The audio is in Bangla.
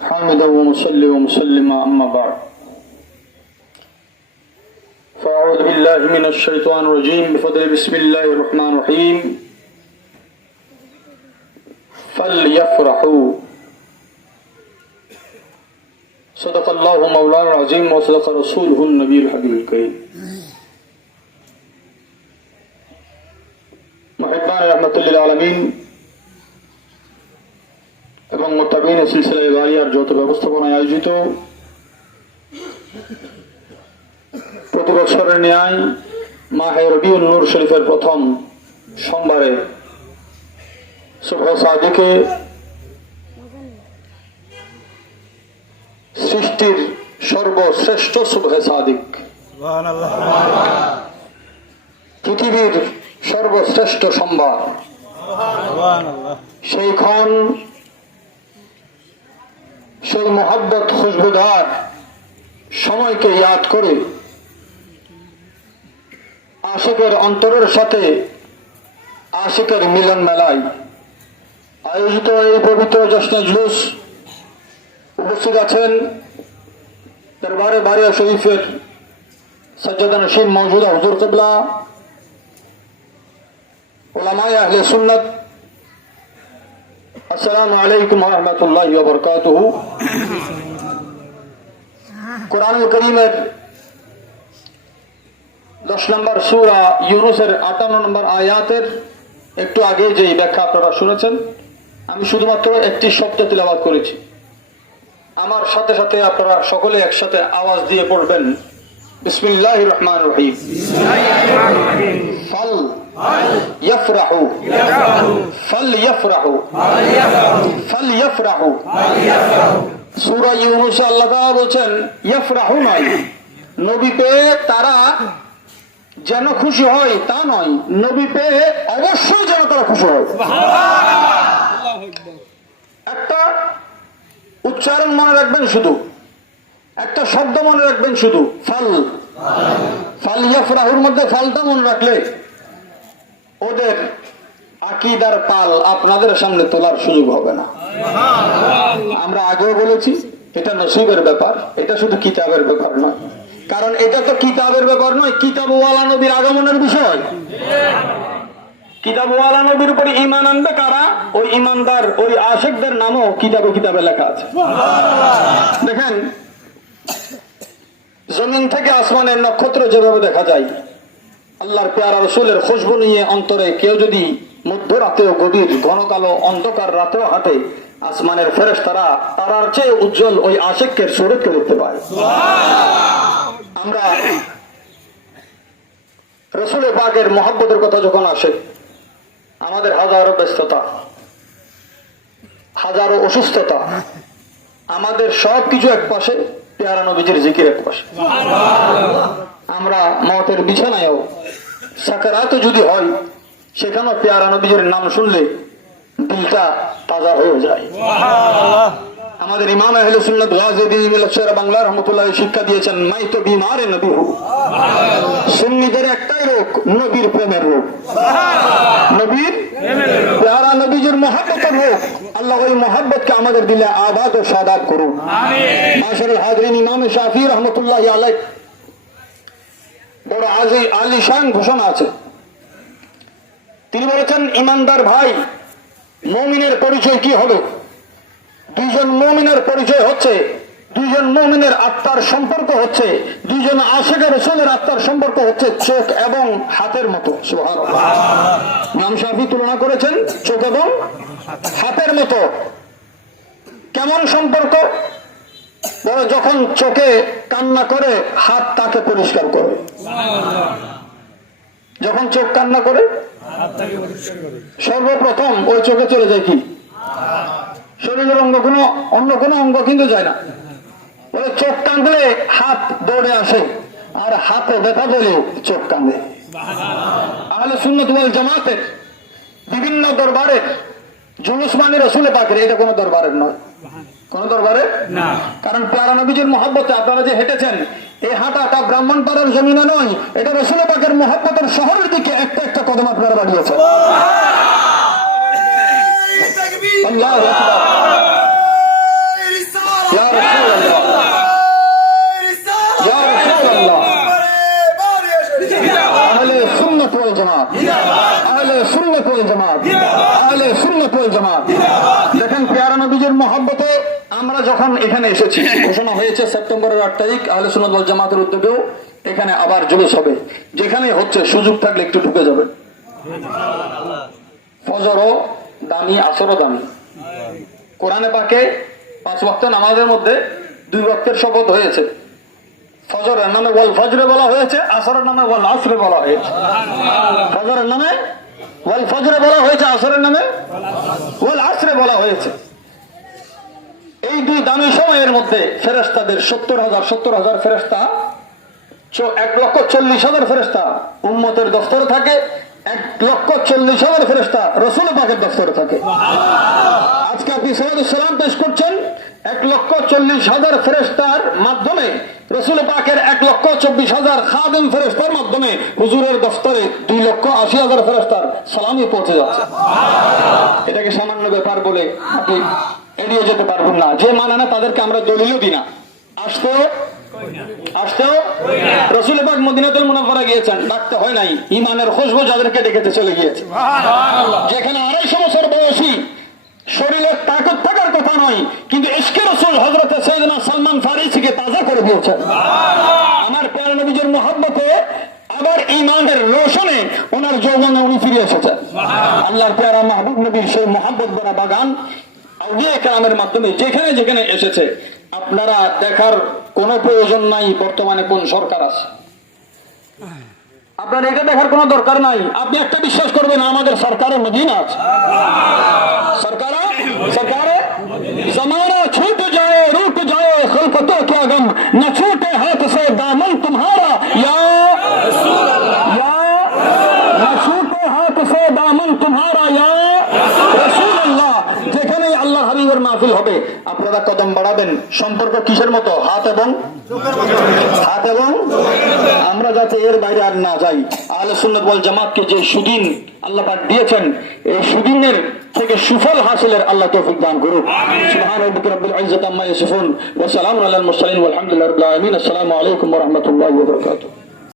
حامدا ومصلي ومسلما أما بعد فأعوذ بالله من الشيطان الرجيم بفضل بسم الله الرحمن الرحيم فليفرحوا صدق الله مولانا العظيم وصدق رسوله النبي الحبيب الكريم محبان رحمة للعالمين এবং মুত্তাবিন সিলসিলায়ে গালিয়ার যৌথ ব্যবস্থাপনায় আয়োজিত প্রতি বছরের ন্যায় মাহে রবিউল নূর শরীফের প্রথম সোমবারে সুবহে সাদিকে সৃষ্টির সর্বশ্রেষ্ঠ সুবহে সাদিক, পৃথিবীর সর্বশ্রেষ্ঠ সোমবার, সেই ক্ষণ সেই মোহাব্বত খুশবুদার সময়কে ইয়াদ করে আশিকের অন্তরের সাথে আশিকের মিলন মেলায় আয়োজিত এই পবিত্র জশ্নে জুলুস উপস্থিত আছেন দরবারে বারিয়া শরীফের সজ্জাদা নশীন মওজুদা হুজুর কিবলা, উলামায়ে আহলে সুন্নাত। আসসালামু আলাইকুম ওয়া রাহমাতুল্লাহি ওয়া বারাকাতুহু। কোরআনুল কারীমের 10 নম্বর সূরা ইউনূসের 58 নম্বর আয়াতের একটু আগে যেই ব্যাখ্যা আপনারা শুনেছেন, আমি শুধুমাত্র একটি শব্দ তিলাওয়াত করেছি। আমার সাথে সাথে আপনারা সকলে একসাথে আওয়াজ দিয়ে পড়বেন বিসমিল্লাহির রহমানির রহিম। ফাল ইয়াফরাহু ফালইয়াফরাহু ফালইয়াফরাহু। সূরা ইউনূসে আল্লাহ তাআলা বলেন ইয়াফরাহু নয়, নবী পেয়ে তারা যেন খুশি হয় তা নয়, নবী পেয়ে অবশ্যই যেন তারা খুশি হয়। একটা উচ্চারণ মনে রাখবেন, শুধু একটা শব্দ মনে রাখবেন, শুধু ফাল। ফাল ইয়াফরাহুর মধ্যে ফালটা মনে রাখলে ওদের আকীদার পাল আপনাদের সামনে তোলার সুযোগ হবে না। আমরা আগেও বলেছি এটা নসিবের ব্যাপার, এটা শুধু কিতাবের ব্যাপার নয়। কারণ এটা তো কিতাবের ব্যাপার নয়, কিতাবওয়ালা নবীর আগমনের বিষয়। কিতাবওয়ালা নবীর উপরে ঈমান আনবে কারা? ওই ঈমানদার, ওই আশিকদের নামও কিতাবে কিতাবে লেখা আছে। দেখেন, জমিন থেকে আসমানের নক্ষত্র যেভাবে দেখা যায়, আল্লাহর পেয়ারা রাসূলের খুশবু নিয়ে অন্তরে কেউ যদি মধ্যরাতেও গভীর ঘন কালো অন্ধকার রাতেও হাঁটে, আসমানের ফেরেশতারা তারার চেয়ে উজ্জ্বল ওই আশিকের সুরতকে দেখতে পায়। আমরা রাসূলের পাকের মহব্বতের কথা যখন আসে, আমাদের হাজারো ব্যস্ততা, হাজারো অসুস্থতা, আমাদের সব কিছু এক পাশে, পেয়ারা নবীজির জিকির এক পাশে। আমরা মওতের বিছানায়ও সাকারাত যদি হয়, সেখানেও পেয়ারা নবীজির নাম শুনলে দিলটা তাজা হয়ে যায়। আমাদের ইমাম আহলে সুন্নাত গাজী মিল্লাত বাংলা রাহমাতুল্লাহ শিক্ষা দিয়েছেন, মাই তো বিমারে নবী হু। সুন্নিদের একটাই রোগ, নবীর প্রেমের রোগ, নবীর পেয়ারা নবীজির মহব্বতের রোগ। আল্লাহ ওই মহব্বতকে আমাদের দিলে আবাদ ও সাদাত করুন। মাশাআল্লাহ হাজরিন, ইমাম শাফিঈ রাহমাতুল্লাহ আলাইহি বড় আলিশান ঘোষণা আছে। তিনি বলেছেন, ইমানদার ভাই, মুমিনের পরিচয় কি হবে? দুইজন মুমিনের পরিচয় হচ্ছে, দুইজন মুমিনের আত্মার সম্পর্ক হচ্ছে, দুইজন আশিকের রাসূলের আত্মার সম্পর্ক হচ্ছে চোখ এবং হাতের মতো। সুবহানাল্লাহ। ইমাম শাফিঈ তুলনা করেছেন চোখ এবং হাতের মতো। কেমন সম্পর্ক? যখন চোখে কান্না করে, হাত তাকে পরিষ্কার করে। যখন চোখ কান্না করে, সর্বপ্রথম ওই চোখে চলে যায় কি? শরীরের অঙ্গ, কোনো অন্য কোনো অঙ্গ কিন্তু যায় না। ওই চোখ কাঁদলে হাত দৌড়ে আসে, আর হাতে ব্যথা পেলেও চোখ কাঁদে। আহলে সুন্নাত ওয়াল জামাতের বিভিন্ন দরবারে জুলুস মানে রাসূলের পাকের, এটা কোনো দরবারের নয়, কোন দরবারের না। কারণ পেয়ারা নবীজির মহব্বতে আপনারা যে হেঁটেছেন, এই হাঁটাটা ব্রাহ্মণপাড়ার জমিনে নয়, এটা রাসূলের পাকের মহব্বতের শহরের দিকে একটা একটা কদম আপনারা বাড়িয়েছেন। আল্লাহু আকবার। মহব্বতে আমরা যখন এখানে এসেছি, ঘোষণা হয়েছে সেপ্টেম্বরের 8 তারিখ আহলে সুন্নাত ওয়াল জামাতের উদ্যোগেও এখানে আবার জুলুস হবে। যেখানে হচ্ছে সুযোগ থাকলে একটু ঢুকে যাবেন। ফজরও দামি, আসরও দামি। কোরআনে পাকে 5 ওয়াক্ত নামাজের মধ্যে 2 ওয়াক্তের শপথ হয়েছে। ফজরের নামে ওয়াল ফজরে বলা হয়েছে, আসরের নামে ওয়াল আসরে বলা হয়েছে। ফজরের নামে ওয়াল ফজরে বলা হয়েছে, আসরের নামে ওয়াল আসরে বলা হয়েছে। এই 2 দামি সময়ের মধ্যে ফেরেশতাদের 70,000 ফেরেশতা, 1,40,000 ফেরেশতা উম্মতের দফতরে থাকে, 1,40,000 ফেরেশতা রাসূল পাকের দফতরে থাকে। আজকে আপনি সালাম পেশ করছেন 1,40,000 ফেরেশতার মাধ্যমে, রাসূল পাকের 1,24,000 খাদেম ফেরেশতার মাধ্যমে হুজুরের দফতরে 2,80,000 ফেরেশতার সালামই পৌঁছে যাচ্ছে। এটাকে সামান্য ব্যাপার বলে আপনি এড়িয়ে যেতে পারবেন না। যে মানে না তাদেরকে আমরা দলিলও দিই না। আসতেও রাসূল পাক মদিনাতুল মুনাওয়ারা গিয়েছেন, ডাকতে হয় নাই। ইমানের খুশবু যাদেরকে ডেকেতে চলে গিয়েছে। যেখানে 250 বছর বয়সী, শরীরের তাকত থাকার কথা নয়, কিন্তু ইশকে রাসূল হযরত সাইয়েদনা সালমান ফারিসিকে তাজা করে দিয়েছেন। আমার প্যারা নবীর মহব্বতে আবার ইমানের রোশনে ওনার যৌবনে উনি ফিরে এসেছেন। আল্লাহর প্যারা মাহবুব নবীর সেই মহব্বত ভরা বাগান আউলিয়া কেরামের মাধ্যমে যেখানে যেখানে এসেছে, আপনারা দেখার কোনো প্রয়োজন নাই বর্তমানে কোন সরকার আছে। আপনার এটা দেখার কোনো দরকার নাই। আপনি একটা বিশ্বাস করবেন, আমাদের সরকারে মদিনা আছে। সরকারে জমানা ছুট যায়, রুক যায় খলকতों क्या गम, न छूटे हाथ से दामन तुम्हारा या न छूटे हाथ से दामन तुम्हारा या रसूल अल्लाह। যেখানে আল্লাহ হাবিবের মাহফিল হবে আপনারা কদম বাড়াবেন। সম্পর্ক কিসের মতো? হাত এবং আমরা যাতে এর বাইরে আর না যাই। আহলে সুন্নাত ওয়াল জামাতকে যে সুদিন আল্লাহ পাক দিয়েছেন, এই সুদিনের থেকে সুফল হাসিলের আল্লাহ তৌফিক দান করুন। সুবহান রাব্বিকা রাব্বিল ইজ্জাতি আম্মা ইয়াসিফুন ওয়া সালামুন আলাল মুরসালিন ওয়াল হামদুলিল্লাহি রাব্বিল আলামিন। আসসালামু আলাইকুম ওয়া রাহমাতুল্লাহি ওয়া বারাকাতুহু।